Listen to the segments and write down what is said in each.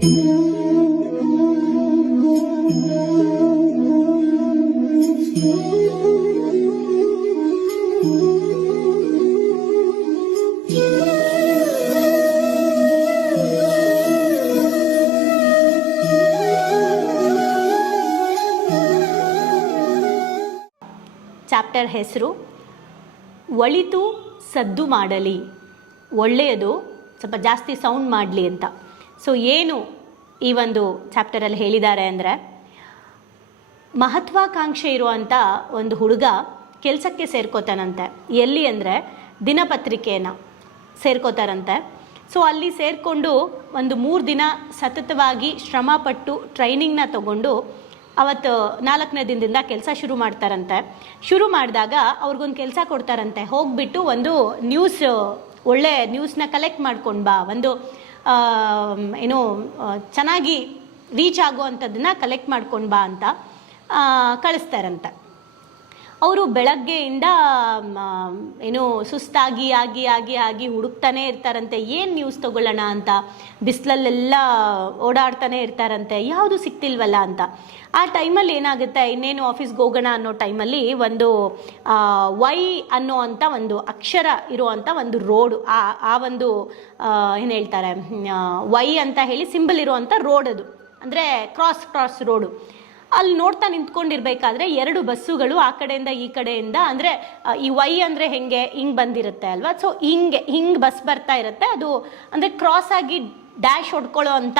Chapter ಹೆಸರು ಒಳಿತು ಸದ್ದು ಮಾಡಲಿ ಒಳ್ಳೆಯದು ಸ್ವಲ್ಪ ಜಾಸ್ತಿ ಸೌಂಡ್ ಮಾಡಲಿ ಅಂತ. ಸೊ ಏನು ಈ ಒಂದು ಚಾಪ್ಟರಲ್ಲಿ ಹೇಳಿದ್ದಾರೆ ಅಂದರೆ, ಮಹತ್ವಾಕಾಂಕ್ಷೆ ಇರುವಂಥ ಒಂದು ಹುಡುಗ ಕೆಲಸಕ್ಕೆ ಸೇರ್ಕೋತಾನಂತೆ. ಎಲ್ಲಿ ಅಂದರೆ ದಿನಪತ್ರಿಕೆಯನ್ನು ಸೇರ್ಕೋತಾರಂತೆ. ಸೊ ಅಲ್ಲಿ ಸೇರಿಕೊಂಡು ಒಂದು ಮೂರು ದಿನ ಸತತವಾಗಿ ಶ್ರಮಪಟ್ಟು ಟ್ರೈನಿಂಗ್ನ ತಗೊಂಡು ಅವತ್ತು ನಾಲ್ಕನೇ ದಿನದಿಂದ ಕೆಲಸ ಶುರು ಮಾಡ್ತಾರಂತೆ. ಶುರು ಮಾಡಿದಾಗ ಅವ್ರಿಗೊಂದು ಕೆಲಸ ಕೊಡ್ತಾರಂತೆ. ಹೋಗ್ಬಿಟ್ಟು ಒಂದು ನ್ಯೂಸ್ ಒಳ್ಳೆ ನ್ಯೂಸ್ನ ಕಲೆಕ್ಟ್ ಮಾಡ್ಕೊಂಡು ಬಾ. ಒಂದು ಏನು ಚೆನ್ನಾಗಿ ರೀಚ್ ಆಗುವಂಥದ್ದನ್ನು ಕಲೆಕ್ಟ್ ಮಾಡ್ಕೊಂಡು ಬಾ ಅಂತ ಕಳಿಸ್ತಾರಂತೆ. ಅವರು ಬೆಳಗ್ಗೆಯಿಂದ ಏನು ಸುಸ್ತಾಗಿ, ಆಗಿ ಆಗಿ ಆಗಿ ಹುಡುಕ್ತಾನೆ ಇರ್ತಾರಂತೆ. ಏನು ನ್ಯೂಸ್ ತಗೊಳ್ಳೋಣ ಅಂತ? ಬಿಸಿಲಲ್ಲೆಲ್ಲ ಓಡಾಡ್ತಾನೆ ಇರ್ತಾರಂತೆ, ಯಾವುದು ಸಿಕ್ತಿಲ್ವಲ್ಲ ಅಂತ. ಆ ಟೈಮಲ್ಲಿ ಏನಾಗುತ್ತೆ, ಇನ್ನೇನು ಆಫೀಸ್ಗೆ ಹೋಗೋಣ ಅನ್ನೋ ಟೈಮಲ್ಲಿ ಒಂದು ವೈ ಅನ್ನೋ ಅಂಥ ಒಂದು ಅಕ್ಷರ ಇರುವಂಥ ಒಂದು ರೋಡು ಆ ಆ ಒಂದು ಏನು ಹೇಳ್ತಾರೆ ವೈ ಅಂತ ಹೇಳಿ ಸಿಂಬಲ್ ಇರುವಂಥ ರೋಡ್ ಅದು. ಅಂದರೆ ಕ್ರಾಸ್ ಕ್ರಾಸ್ ರೋಡು ಅಲ್ಲಿ ನೋಡ್ತಾ ನಿಂತ್ಕೊಂಡಿರ್ಬೇಕಾದ್ರೆ ಎರಡು ಬಸ್ಸುಗಳು ಆ ಕಡೆಯಿಂದ ಈ ಕಡೆಯಿಂದ, ಅಂದರೆ ಈ ವೈ ಅಂದರೆ ಹೆಂಗೆ, ಹಿಂಗೆ ಬಂದಿರುತ್ತೆ ಅಲ್ವಾ? ಸೊ ಹಿಂಗೆ ಹಿಂಗೆ ಬಸ್ ಬರ್ತಾ ಇರುತ್ತೆ. ಅದು, ಅಂದರೆ ಕ್ರಾಸ್ ಆಗಿ ಡ್ಯಾಶ್ ಹೊಡ್ಕೊಳ್ಳೋ ಅಂತ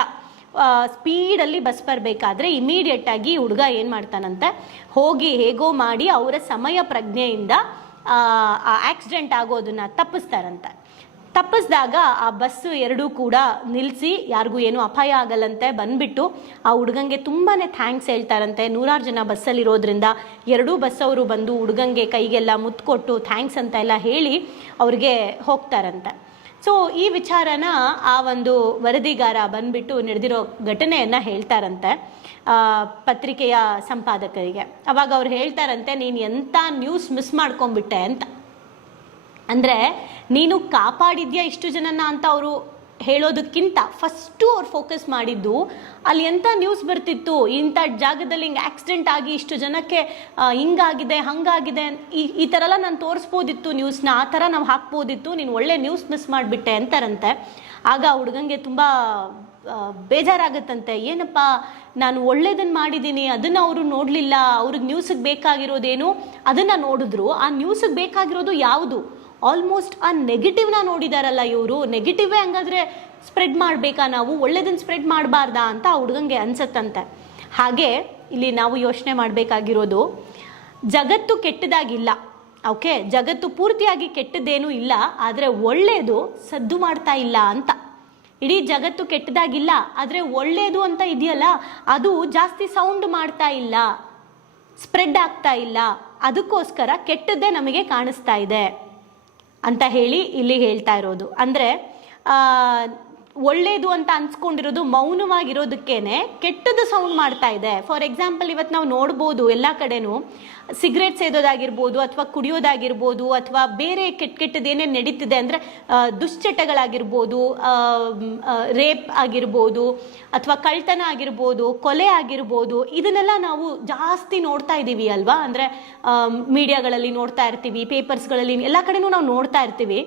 ಸ್ಪೀಡಲ್ಲಿ ಬಸ್ ಬರಬೇಕಾದ್ರೆ ಇಮಿಡಿಯೇಟಾಗಿ ಹುಡುಗ ಏನು ಮಾಡ್ತಾನಂತೆ? ಹೋಗಿ ಹೇಗೋ ಮಾಡಿ ಅವರ ಸಮಯ ಪ್ರಜ್ಞೆಯಿಂದ ಆಕ್ಸಿಡೆಂಟ್ ಆಗೋದನ್ನ ತಪ್ಪಿಸ್ತಾರಂತೆ. ತಪ್ಪಿಸಿದಾಗ ಆ ಬಸ್ಸು ಎರಡೂ ಕೂಡ ನಿಲ್ಲಿಸಿ ಯಾರಿಗೂ ಏನೂ ಅಪಾಯ ಆಗಲ್ಲಂತೆ ಬಂದ್ಬಿಟ್ಟು ಆ ಹುಡುಗಂಗೆ ತುಂಬಾ ಥ್ಯಾಂಕ್ಸ್ ಹೇಳ್ತಾರಂತೆ. ನೂರಾರು ಜನ ಬಸ್ಸಲ್ಲಿರೋದ್ರಿಂದ ಎರಡೂ ಬಸ್ಸವರು ಬಂದು ಹುಡುಗಂಗೆ ಕೈಗೆಲ್ಲ ಮುತ್ತು ಕೊಟ್ಟು ಥ್ಯಾಂಕ್ಸ್ ಅಂತ ಎಲ್ಲ ಹೇಳಿ ಅವ್ರಿಗೆ ಹೋಗ್ತಾರಂತೆ. ಸೊ ಈ ವಿಚಾರನ ಆ ಒಂದು ವರದಿಗಾರ ಬಂದ್ಬಿಟ್ಟು ನಡೆದಿರೋ ಘಟನೆಯನ್ನು ಹೇಳ್ತಾರಂತೆ ಪತ್ರಿಕೆಯ ಸಂಪಾದಕರಿಗೆ. ಅವಾಗ ಅವ್ರು ಹೇಳ್ತಾರಂತೆ, ನೀನು ಎಂಥ ನ್ಯೂಸ್ ಮಿಸ್ ಮಾಡ್ಕೊಂಡ್ಬಿಟ್ಟೆ ಅಂತ. ಅಂದರೆ, ನೀನು ಕಾಪಾಡಿದ್ಯಾ ಇಷ್ಟು ಜನನ ಅಂತ ಅವರು ಹೇಳೋದಕ್ಕಿಂತ ಫಸ್ಟು ಅವ್ರು ಫೋಕಸ್ ಮಾಡಿದ್ದು ಅಲ್ಲಿ ಎಂಥ ನ್ಯೂಸ್ ಬರ್ತಿತ್ತು, ಇಂಥ ಜಾಗದಲ್ಲಿ ಹಿಂಗೆ ಆಕ್ಸಿಡೆಂಟ್ ಆಗಿ ಇಷ್ಟು ಜನಕ್ಕೆ ಹಿಂಗಾಗಿದೆ, ಹಂಗಾಗಿದೆ ಈ ಈ ಥರ ಎಲ್ಲ ನಾನು ತೋರಿಸ್ಬೋದಿತ್ತು ನ್ಯೂಸ್ನ ಆ ಥರ ನಾವು ಹಾಕ್ಬೋದಿತ್ತು, ನೀನು ಒಳ್ಳೆ ನ್ಯೂಸ್ ಮಿಸ್ ಮಾಡಿಬಿಟ್ಟೆ ಅಂತಾರಂತೆ. ಆಗ ಹುಡುಗಂಗೆ ತುಂಬ ಬೇಜಾರಾಗುತ್ತಂತೆ. ಏನಪ್ಪ, ನಾನು ಒಳ್ಳೇದನ್ನು ಮಾಡಿದ್ದೀನಿ ಅದನ್ನು ಅವರು ನೋಡಲಿಲ್ಲ, ಅವ್ರಿಗೆ ನ್ಯೂಸಿಗೆ ಬೇಕಾಗಿರೋದೇನು, ಅದನ್ನು ನೋಡಿದ್ರು. ಆ ನ್ಯೂಸಿಗೆ ಬೇಕಾಗಿರೋದು ಯಾವುದು? ಆಲ್ಮೋಸ್ಟ್ ಆ ನೆಗೆಟಿವ್ನ ನೋಡಿದಾರಲ್ಲ ಇವರು. ನೆಗೆಟಿವೇ ಹಂಗಾದ್ರೆ ಸ್ಪ್ರೆಡ್ ಮಾಡಬೇಕಾ ನಾವು? ಒಳ್ಳೇದನ್ನು ಸ್ಪ್ರೆಡ್ ಮಾಡಬಾರ್ದಾ ಅಂತ ಆ ಹುಡುಗಂಗೆ ಅನ್ಸತ್ತಂತೆ. ಹಾಗೆ ಇಲ್ಲಿ ನಾವು ಯೋಚನೆ ಮಾಡಬೇಕಾಗಿರೋದು, ಜಗತ್ತು ಕೆಟ್ಟದಾಗಿಲ್ಲ. ಓಕೆ ಜಗತ್ತು ಪೂರ್ತಿಯಾಗಿ ಕೆಟ್ಟದ್ದೇನೂ ಇಲ್ಲ. ಆದರೆ ಒಳ್ಳೆಯದು ಸದ್ದು ಮಾಡ್ತಾ ಇಲ್ಲ ಅಂತ. ಇಡೀ ಜಗತ್ತು ಕೆಟ್ಟದಾಗಿಲ್ಲ, ಆದರೆ ಒಳ್ಳೆಯದು ಅಂತ ಇದೆಯಲ್ಲ, ಅದು ಜಾಸ್ತಿ ಸೌಂಡ್ ಮಾಡ್ತಾ ಇಲ್ಲ. ಸ್ಪ್ರೆಡ್ ಆಗ್ತಾ ಇಲ್ಲ. ಅದಕ್ಕೋಸ್ಕರ ಕೆಟ್ಟದ್ದೇ ನಮಗೆ ಕಾಣಿಸ್ತಾ ಇದೆ. ಅಂತ ಹೇಳಿ ಇಲ್ಲಿ ಹೇಳ್ತಾ ಇರೋದು. ಅಂದರೆ ಒಳ್ಳೇದು ಅಂತ ಅನ್ಸ್ಕೊಂಡಿರೋದು ಮೌನವಾಗಿರೋದಕ್ಕೇನೆ ಕೆಟ್ಟದ್ದು ಸೌಂಡ್ ಮಾಡ್ತಾ ಇದೆ. ಫಾರ್ ಎಕ್ಸಾಂಪಲ್ ಇವತ್ತು ನಾವು ನೋಡ್ಬೋದು ಎಲ್ಲ ಕಡೆನೂ ಸಿಗರೇಟ್ ಸೇದೋದಾಗಿರ್ಬೋದು ಅಥವಾ ಕುಡಿಯೋದಾಗಿರ್ಬೋದು ಅಥವಾ ಬೇರೆ ಕೆಟ್ಟ ಕೆಟ್ಟದ್ದು ಏನೇನು ನಡೀತಿದೆ ಅಂದರೆ ದುಶ್ಚಟಗಳಾಗಿರ್ಬೋದು ರೇಪ್ ಆಗಿರ್ಬೋದು ಅಥವಾ ಕಳ್ತನ ಆಗಿರ್ಬೋದು, ಕೊಲೆ ಆಗಿರ್ಬೋದು, ಇದನ್ನೆಲ್ಲ ನಾವು ಜಾಸ್ತಿ ನೋಡ್ತಾ ಇದ್ದೀವಿ ಅಲ್ವಾ? ಅಂದರೆ ಮೀಡಿಯಾಗಳಲ್ಲಿ ನೋಡ್ತಾ ಇರ್ತೀವಿ ಪೇಪರ್ಸ್ಗಳಲ್ಲಿ ಎಲ್ಲ ಕಡೆನೂ ನಾವು ನೋಡ್ತಾ ಇರ್ತೀವಿ.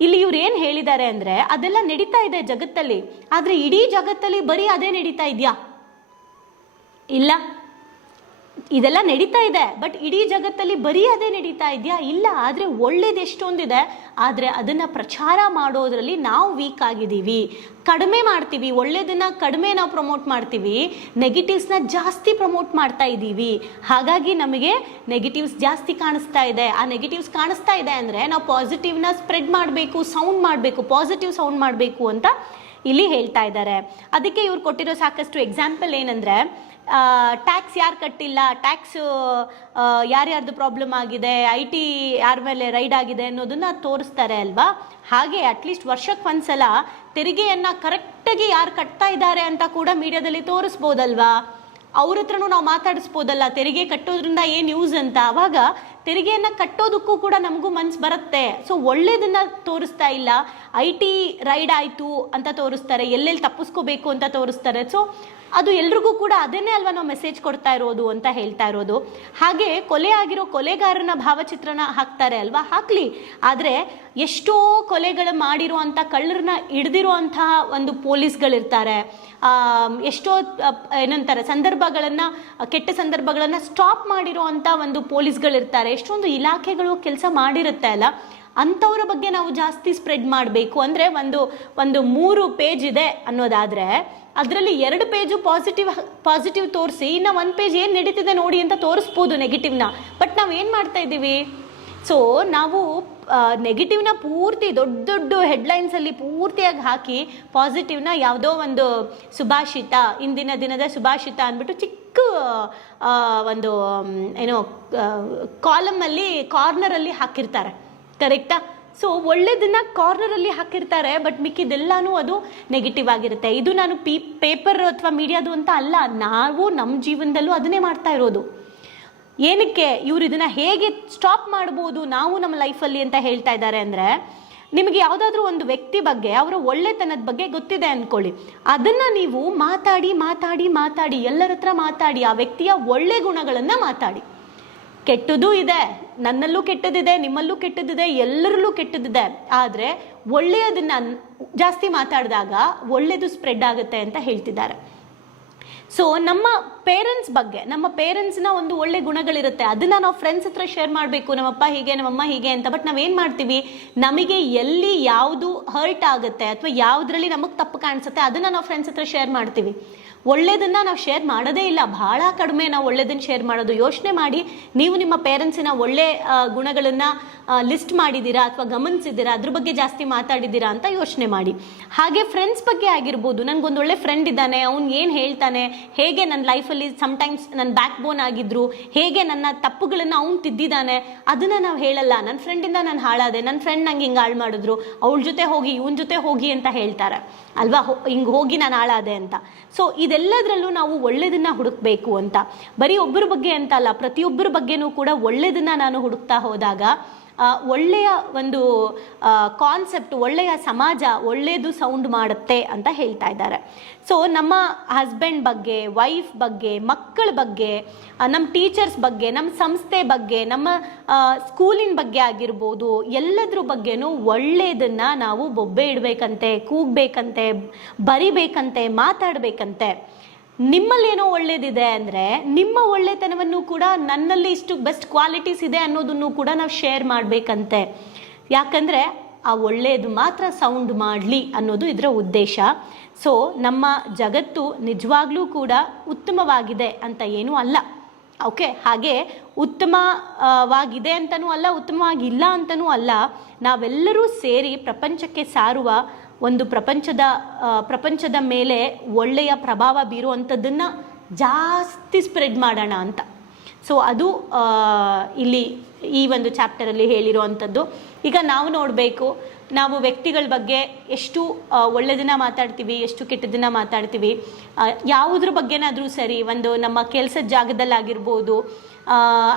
ಇಲ್ಲಿ ಇವ್ರು ಏನು ಹೇಳಿದ್ದಾರೆ ಅಂದರೆ ಅದೆಲ್ಲ ನಡೀತಾ ಇದೆ ಜಗತ್ತಲ್ಲಿ, ಆದರೆ ಇಡೀ ಜಗತ್ತಲ್ಲಿ ಬರೀ ಅದೇ ನಡೀತಾ ಇದೆಯಾ? ಇಲ್ಲ. ಇದೆಲ್ಲ ನಡೀತಾ ಇದೆ ಬಟ್ ಇಡೀ ಜಗತ್ತಲ್ಲಿ ಬರೀ ಅದೇ ನಡೀತಾ ಇದೆಯಾ? ಇಲ್ಲ, ಆದರೆ ಒಳ್ಳೇದು ಎಷ್ಟೊಂದಿದೆ, ಆದರೆ ಅದನ್ನು ಪ್ರಚಾರ ಮಾಡೋದ್ರಲ್ಲಿ ನಾವು ವೀಕ್ ಆಗಿದ್ದೀವಿ. ಕಡಿಮೆ ಮಾಡ್ತೀವಿ, ಒಳ್ಳೇದನ್ನು ಕಡಿಮೆ ನಾವು ಪ್ರಮೋಟ್ ಮಾಡ್ತೀವಿ ನೆಗೆಟಿವ್ಸ್ನ ಜಾಸ್ತಿ ಪ್ರಮೋಟ್ ಮಾಡ್ತಾ ಇದ್ದೀವಿ. ಹಾಗಾಗಿ ನಮಗೆ ನೆಗೆಟಿವ್ಸ್ ಜಾಸ್ತಿ ಕಾಣಿಸ್ತಾ ಇದೆ. ಆ ನೆಗೆಟಿವ್ಸ್ ಕಾಣಿಸ್ತಾ ಇದೆ ಅಂದರೆ ನಾವು ಪಾಸಿಟಿವ್ನ ಸ್ಪ್ರೆಡ್ ಮಾಡಬೇಕು ಸೌಂಡ್ ಮಾಡಬೇಕು ಪಾಸಿಟಿವ್ ಸೌಂಡ್ ಮಾಡಬೇಕು ಅಂತ ಇಲ್ಲಿ ಹೇಳ್ತಾ ಇದ್ದಾರೆ. ಅದಕ್ಕೆ ಇವ್ರು ಕೊಟ್ಟಿರೋ ಸಾಕಷ್ಟು ಎಕ್ಸಾಂಪಲ್ ಏನಂದರೆ ಟ್ಯಾಕ್ಸ್ ಯಾರು ಕಟ್ಟಿಲ್ಲ? ಟ್ಯಾಕ್ಸ್ ಯಾರ್ಯಾರ್ದು ಪ್ರಾಬ್ಲಮ್ ಆಗಿದೆ? ಐ ಟಿ ಯಾರ ಮೇಲೆ ರೈಡ್ ಆಗಿದೆ ಅನ್ನೋದನ್ನ ತೋರಿಸ್ತಾರೆ ಅಲ್ವಾ? ಹಾಗೆ ಅಟ್ಲೀಸ್ಟ್ ವರ್ಷಕ್ಕೆ ಒಂದ್ಸಲ ತೆರಿಗೆಯನ್ನು ಕರೆಕ್ಟಾಗಿ ಯಾರು ಕಟ್ತಾ ಇದ್ದಾರೆ ಅಂತ ಕೂಡ ಮೀಡಿಯಾದಲ್ಲಿ ತೋರಿಸ್ಬೋದಲ್ವಾ? ಅವ್ರ ಹತ್ರನೂ ನಾವು ಮಾತಾಡಿಸ್ಬೋದಲ್ಲ, ತೆರಿಗೆ ಕಟ್ಟೋದ್ರಿಂದ ಏನು ಯೂಸ್ ಅಂತ? ಅವಾಗ ತೆರಿಗೆಯನ್ನು ಕಟ್ಟೋದಕ್ಕೂ ಕೂಡ ನಮಗೂ ಮನ್ಸು ಬರುತ್ತೆ. ಸೊ ಒಳ್ಳೇದನ್ನ ತೋರಿಸ್ತಾ ಇಲ್ಲ. ಐ ಟಿ ರೈಡ್ ಆಯಿತು ಅಂತ ತೋರಿಸ್ತಾರೆ. ಎಲ್ಲೆಲ್ಲಿ ತಪ್ಪಿಸ್ಕೋಬೇಕು ಅಂತ ತೋರಿಸ್ತಾರೆ. ಸೊ ಅದು ಎಲ್ರಿಗೂ ಕೂಡ ಅದನ್ನೇ ಅಲ್ವಾ ನಾವು ಮೆಸೇಜ್ ಕೊಡ್ತಾ ಇರೋದು ಅಂತ ಹೇಳ್ತಾ ಇರೋದು. ಹಾಗೆ ಕೊಲೆ ಆಗಿರೋ ಕೊಲೆಗಾರನ ಭಾವಚಿತ್ರನ ಹಾಕ್ತಾರೆ ಅಲ್ವಾ? ಹಾಕ್ಲಿ. ಆದರೆ ಎಷ್ಟೋ ಕೊಲೆಗಳು ಮಾಡಿರುವಂಥ ಕಳ್ಳರನ್ನ ಹಿಡ್ದಿರುವಂತಹ ಒಂದು ಪೊಲೀಸ್ಗಳಿರ್ತಾರೆ. ಎಷ್ಟೋ ಏನಂತಾರೆ, ಸಂದರ್ಭಗಳನ್ನು, ಕೆಟ್ಟ ಸಂದರ್ಭಗಳನ್ನು ಸ್ಟಾಪ್ ಮಾಡಿರುವಂಥ ಒಂದು ಪೊಲೀಸ್ಗಳಿರ್ತಾರೆ. ಎಷ್ಟೊಂದು ಇಲಾಖೆಗಳು ಕೆಲಸ ಮಾಡಿರುತ್ತೆ ಅಲ್ಲ, ಅಂಥವ್ರ ಬಗ್ಗೆ ನಾವು ಜಾಸ್ತಿ ಸ್ಪ್ರೆಡ್ ಮಾಡಬೇಕು. ಅಂದರೆ ಒಂದು ಒಂದು ಮೂರು ಪೇಜ್ ಇದೆ ಅನ್ನೋದಾದರೆ, ಅದರಲ್ಲಿ ಎರಡು ಪೇಜು ಪಾಸಿಟಿವ್ ಪಾಸಿಟಿವ್ ತೋರಿಸಿ, ಇನ್ನು ಒಂದು ಪೇಜ್ ಏನು ನಡೀತಿದೆ ನೋಡಿ ಅಂತ ತೋರಿಸ್ಬೋದು ನೆಗೆಟಿವ್ನ ಬಟ್ ನಾವು ಏನು ಮಾಡ್ತಾ ಇದ್ದೀವಿ? ಸೊ ನಾವು ನೆಗೆಟಿವ್ನ ಪೂರ್ತಿ ದೊಡ್ಡ ದೊಡ್ಡ ಹೆಡ್ಲೈನ್ಸಲ್ಲಿ ಪೂರ್ತಿಯಾಗಿ ಹಾಕಿ ಪಾಸಿಟಿವ್ನ ಯಾವುದೋ ಒಂದು ಸುಭಾಷಿತ, ಇಂದಿನ ದಿನದ ಸುಭಾಷಿತ ಅಂದ್ಬಿಟ್ಟು ಚಿಕ್ಕ ಒಂದು ಏನೋ ಕಾಲಮಲ್ಲಿ ಕಾರ್ನರಲ್ಲಿ ಹಾಕಿರ್ತಾರೆ. ಕರೆಕ್ಟಾ ಸೊ ಒಳ್ಳೇದನ್ನ ಕಾರ್ನರಲ್ಲಿ ಹಾಕಿರ್ತಾರೆ ಬಟ್ ಮಿಕ್ಕಿದೆಲ್ಲಾನು ಅದು ನೆಗೆಟಿವ್ ಆಗಿರುತ್ತೆ. ಇದು ನಾನು ಪೀ ಪೇಪರ್ ಅಥವಾ ಮೀಡಿಯಾದು ಅಂತ ಅಲ್ಲ, ನಾವು ನಮ್ಮ ಜೀವನದಲ್ಲೂ ಅದನ್ನೇ ಮಾಡ್ತಾ ಇರೋದು. ಏನಕ್ಕೆ ಇವ್ರು ಇದನ್ನ ಹೇಗೆ ಸ್ಟಾಪ್ ಮಾಡ್ಬೋದು ನಾವು ನಮ್ಮ ಲೈಫಲ್ಲಿ ಅಂತ ಹೇಳ್ತಾ ಇದ್ದಾರೆ ಅಂದರೆ, ನಿಮಗೆ ಯಾವುದಾದ್ರೂ ಒಂದು ವ್ಯಕ್ತಿ ಬಗ್ಗೆ, ಅವರ ಒಳ್ಳೆತನದ ಬಗ್ಗೆ ಗೊತ್ತಿದೆ ಅಂದ್ಕೊಳ್ಳಿ ಅದನ್ನ ನೀವು ಮಾತಾಡಿ ಮಾತಾಡಿ ಮಾತಾಡಿ, ಎಲ್ಲರ ಹತ್ರ ಮಾತಾಡಿ, ಆ ವ್ಯಕ್ತಿಯ ಒಳ್ಳೆ ಗುಣಗಳನ್ನು ಮಾತಾಡಿ. ಕೆಟ್ಟದೂ ಇದೆ, ನನ್ನಲ್ಲೂ ಕೆಟ್ಟದಿದೆ ನಿಮ್ಮಲ್ಲೂ ಕೆಟ್ಟದಿದೆ ಎಲ್ಲರಲ್ಲೂ ಕೆಟ್ಟದಿದೆ ಆದರೆ ಒಳ್ಳೆಯದನ್ನ ಜಾಸ್ತಿ ಮಾತಾಡಿದಾಗ ಒಳ್ಳೆಯದು ಸ್ಪ್ರೆಡ್ ಆಗುತ್ತೆ ಅಂತ ಹೇಳ್ತಿದ್ದಾರೆ. ಸೊ ನಮ್ಮ ಪೇರೆಂಟ್ಸ್ ಬಗ್ಗೆ, ನಮ್ಮ ಪೇರೆಂಟ್ಸ್ನ ಒಂದು ಒಳ್ಳೆ ಗುಣಗಳಿರುತ್ತೆ. ಅದನ್ನ ನಾವು ಫ್ರೆಂಡ್ಸ್ ಹತ್ರ ಶೇರ್ ಮಾಡಬೇಕು. ನಮ್ಮಪ್ಪ ಹೀಗೆ, ನಮ್ಮಮ್ಮ ಹೀಗೆ ಅಂತ. ಬಟ್ ನಾವೇನು ಮಾಡ್ತೀವಿ? ನಮಗೆ ಎಲ್ಲಿ ಯಾವುದು ಹರ್ಟ್ ಆಗುತ್ತೆ ಅಥವಾ ಯಾವುದ್ರಲ್ಲಿ ನಮಗೆ ತಪ್ಪು ಕಾಣಿಸುತ್ತೆ, ಅದನ್ನ ನಾವು ಫ್ರೆಂಡ್ಸ್ ಹತ್ರ ಶೇರ್ ಮಾಡ್ತೀವಿ. ಒಳ್ಳೇದನ್ನ ನಾವು ಶೇರ್ ಮಾಡೋದೇ ಇಲ್ಲ. ಬಹಳ ಕಡಿಮೆ ನಾವು ಒಳ್ಳೇದನ್ನ ಶೇರ್ ಮಾಡೋದು. ಯೋಚನೆ ಮಾಡಿ ನೀವು ನಿಮ್ಮ ಪೇರೆಂಟ್ಸಿನ ಒಳ್ಳೆ ಗುಣಗಳನ್ನ ಲಿಸ್ಟ್ ಮಾಡಿದ್ದೀರಾ ಅಥವಾ ಗಮನಿಸಿದ್ದೀರಾ? ಅದ್ರ ಬಗ್ಗೆ ಜಾಸ್ತಿ ಮಾತಾಡಿದ್ದೀರಾ ಅಂತ ಯೋಚನೆ ಮಾಡಿ. ಹಾಗೆ ಫ್ರೆಂಡ್ಸ್ ಬಗ್ಗೆ ಆಗಿರ್ಬೋದು. ನನಗೊಂದು ಒಳ್ಳೆ ಫ್ರೆಂಡ್ ಇದ್ದಾನೆ, ಅವ್ನು ಏನು ಹೇಳ್ತಾನೆ, ಹೇಗೆ ನನ್ನ ಲೈಫಲ್ಲಿ ಸಮ್ಟೈಮ್ಸ್ ನನ್ನ ಬ್ಯಾಕ್ ಬೋನ್ ಆಗಿದ್ರು, ಹೇಗೆ ನನ್ನ ತಪ್ಪುಗಳನ್ನು ಅವ್ನು ತಿದ್ದಿದ್ದಾನೆ ಅದನ್ನ ನಾವು ಹೇಳಲ್ಲ. ನನ್ನ ಫ್ರೆಂಡಿಂದ ನಾನು ಹಾಳಾದೆ ನನ್ನ ಫ್ರೆಂಡ್ ನಂಗೆ ಹಿಂಗೆ ಹಾಳು ಮಾಡಿದ್ರು, ಅವಳ ಜೊತೆ ಹೋಗಿ, ಇವನ ಜೊತೆ ಹೋಗಿ ಅಂತ ಹೇಳ್ತಾರೆ. ಅಲ್ವಾ? ಹಿಂಗೆ ಹೋಗಿ ನಾನು ಹಾಳಾದೆ ಅಂತ. ಸೊ ಇದೆಲ್ಲದರಲ್ಲೂ ನಾವು ಒಳ್ಳೇದನ್ನ ಹುಡುಕ್ಬೇಕು ಅಂತ. ಬರೀ ಒಬ್ಬರ ಬಗ್ಗೆ ಅಂತ ಅಲ್ಲ ಪ್ರತಿಯೊಬ್ಬರ ಬಗ್ಗೆನೂ ಕೂಡ ಒಳ್ಳೇದನ್ನ ನಾನು ಹುಡುಕ್ತಾ ಹೋದಾಗ ಒಳ್ಳೆಯ ಒಂದು ಕಾನ್ಸೆಪ್ಟ್ ಒಳ್ಳೆಯ ಸಮಾಜ, ಒಳ್ಳೆಯದು ಸೌಂಡ್ ಮಾಡುತ್ತೆ ಅಂತ ಹೇಳ್ತಾ ಇದ್ದಾರೆ. ಸೊ ನಮ್ಮ ಹಸ್ಬೆಂಡ್ ಬಗ್ಗೆ ವೈಫ್ ಬಗ್ಗೆ, ಮಕ್ಕಳ ಬಗ್ಗೆ ನಮ್ಮ ಟೀಚರ್ಸ್ ಬಗ್ಗೆ ನಮ್ಮ ಸಂಸ್ಥೆ ಬಗ್ಗೆ, ನಮ್ಮ ಸ್ಕೂಲಿನ ಬಗ್ಗೆ ಆಗಿರ್ಬೋದು, ಎಲ್ಲದ್ರ ಬಗ್ಗೆನೂ ಒಳ್ಳೆಯದನ್ನ ನಾವು ಬೊಬ್ಬೆ ಇಡಬೇಕಂತೆ, ಕೂಗಬೇಕಂತೆ, ಬರಿಬೇಕಂತೆ, ಮಾತಾಡಬೇಕಂತೆ. ನಿಮ್ಮಲ್ಲಿ ಏನೋ ಒಳ್ಳೇದಿದೆ ಅಂದರೆ ನಿಮ್ಮ ಒಳ್ಳೆತನವನ್ನು ಕೂಡ ನನ್ನಲ್ಲಿ ಇಷ್ಟು ಬೆಸ್ಟ್ ಕ್ವಾಲಿಟೀಸ್ ಇದೆ ಅನ್ನೋದನ್ನು ಕೂಡ ನಾವು ಶೇರ್ ಮಾಡಬೇಕಂತೆ. ಯಾಕಂದರೆ ಆ ಒಳ್ಳೆಯದು ಮಾತ್ರ ಸೌಂಡ್ ಮಾಡಲಿ ಅನ್ನೋದು ಇದರ ಉದ್ದೇಶ. ಸೊ ನಮ್ಮ ಜಗತ್ತು ನಿಜವಾಗ್ಲೂ ಕೂಡ ಉತ್ತಮವಾಗಿದೆ ಅಂತ ಏನೂ ಅಲ್ಲ. ಓಕೆ ಹಾಗೆ ಉತ್ತಮವಾಗಿದೆ ಅಂತನೂ ಅಲ್ಲ, ಉತ್ತಮವಾಗಿಲ್ಲ ಅಂತನೂ ಅಲ್ಲ. ನಾವೆಲ್ಲರೂ ಸೇರಿ ಪ್ರಪಂಚಕ್ಕೆ ಸಾರುವ ಒಂದು ಪ್ರಪಂಚದ ಪ್ರಪಂಚದ ಮೇಲೆ ಒಳ್ಳೆಯ ಪ್ರಭಾವ ಬೀರುವಂಥದ್ದನ್ನು ಜಾಸ್ತಿ ಸ್ಪ್ರೆಡ್ ಮಾಡೋಣ ಅಂತ. ಸೊ ಅದು ಇಲ್ಲಿ ಈ ಒಂದು ಚಾಪ್ಟರಲ್ಲಿ ಹೇಳಿರುವಂಥದ್ದು. ಈಗ ನಾವು ನೋಡಬೇಕು ನಾವು ವ್ಯಕ್ತಿಗಳ ಬಗ್ಗೆ ಎಷ್ಟು ಒಳ್ಳೆದನ್ನ ಮಾತಾಡ್ತೀವಿ, ಎಷ್ಟು ಕೆಟ್ಟದನ್ನ ಮಾತಾಡ್ತೀವಿ ಯಾವುದ್ರ ಬಗ್ಗೆನಾದರೂ ಸರಿ, ಒಂದು ನಮ್ಮ ಕೆಲಸದ ಜಾಗದಲ್ಲಾಗಿರ್ಬೋದು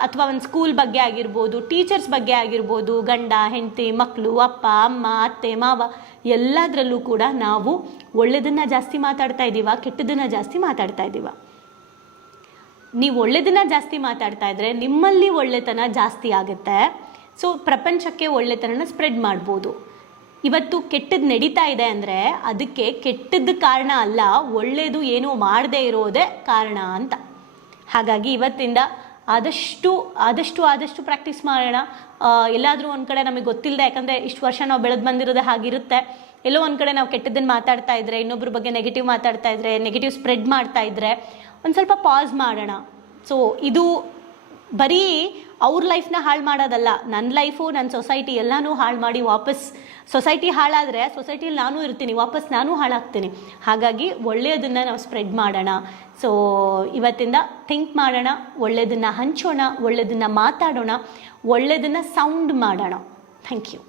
ಅಥವಾ ಒಂದು ಸ್ಕೂಲ್ ಬಗ್ಗೆ ಆಗಿರ್ಬೋದು ಟೀಚರ್ಸ್ ಬಗ್ಗೆ ಆಗಿರ್ಬೋದು, ಗಂಡ, ಹೆಂಡತಿ ಮಕ್ಕಳು ಅಪ್ಪ, ಅಮ್ಮ, ಅತ್ತೆ, ಮಾವ, ಎಲ್ಲದರಲ್ಲೂ ಕೂಡ ನಾವು ಒಳ್ಳೆದನ್ನ ಜಾಸ್ತಿ ಮಾತಾಡ್ತಾ ಇದ್ದೀವ, ಕೆಟ್ಟದನ್ನ ಜಾಸ್ತಿ ಮಾತಾಡ್ತಾ ಇದ್ದೀವ. ನೀವು ಒಳ್ಳೆದನ್ನ ಜಾಸ್ತಿ ಮಾತಾಡ್ತಾ ಇದ್ರೆ ನಿಮ್ಮಲ್ಲಿ ಒಳ್ಳೆತನ ಜಾಸ್ತಿ ಆಗುತ್ತೆ. ಸೊ ಪ್ರಪಂಚಕ್ಕೆ ಒಳ್ಳೆತನನ ಸ್ಪ್ರೆಡ್ ಮಾಡ್ಬೋದು. ಇವತ್ತು ಕೆಟ್ಟದ್ದು ನಡೀತಾ ಇದೆ ಅಂದರೆ ಅದಕ್ಕೆ ಕೆಟ್ಟದ್ದು ಕಾರಣ ಅಲ್ಲ ಒಳ್ಳೆಯದು ಏನೂ ಮಾಡದೇ ಇರೋದೇ ಕಾರಣ ಅಂತ. ಹಾಗಾಗಿ ಇವತ್ತಿಂದ ಆದಷ್ಟು ಆದಷ್ಟು ಆದಷ್ಟು ಪ್ರಾಕ್ಟೀಸ್ ಮಾಡೋಣ. ಎಲ್ಲಾದರೂ ಒಂದು ಕಡೆ ನಮಗೆ ಗೊತ್ತಿಲ್ಲದೆ ಯಾಕಂದರೆ ಇಷ್ಟು ವರ್ಷ ನಾವು ಬೆಳೆದು ಬಂದಿರೋದೇ ಹಾಗಿರುತ್ತೆ. ಎಲ್ಲೋ ಒಂದು ಕಡೆ ನಾವು ಕೆಟ್ಟದ್ದನ್ನು ಮಾತಾಡ್ತಾ ಇದ್ರೆ ಇನ್ನೊಬ್ಬರ ಬಗ್ಗೆ ನೆಗೆಟಿವ್ ಮಾತಾಡ್ತಾ ಇದ್ರೆ ನೆಗೆಟಿವ್ ಸ್ಪ್ರೆಡ್ ಮಾಡ್ತಾ ಇದ್ರೆ, ಒಂದು ಸ್ವಲ್ಪ ಪಾಸ್ ಮಾಡೋಣ. ಸೊ ಇದು ಬರೀ ಅವ್ರ ಲೈಫ್ನ ಹಾಳು ಮಾಡೋದಲ್ಲ. ನನ್ನ ಲೈಫು ನನ್ನ ಸೊಸೈಟಿ ಎಲ್ಲನೂ ಹಾಳು ಮಾಡಿ ವಾಪಸ್ ಸೊಸೈಟಿ ಹಾಳಾದರೆ ಸೊಸೈಟಿಯಲ್ಲಿ ನಾನು ಇರ್ತೀನಿ. ವಾಪಸ್ ನಾನು ಹಾಳಾಗ್ತೀನಿ. ಹಾಗಾಗಿ ಒಳ್ಳೆಯದನ್ನು ನಾವು ಸ್ಪ್ರೆಡ್ ಮಾಡೋಣ. ಸೊ ಇವತ್ತಿಂದ ಥಿಂಕ್ ಮಾಡೋಣ ಒಳ್ಳೆಯದನ್ನು ಹಂಚೋಣ ಒಳ್ಳೆಯದನ್ನು ಮಾತಾಡೋಣ ಒಳ್ಳೆಯದನ್ನು ಸೌಂಡ್ ಮಾಡೋಣ. Thank you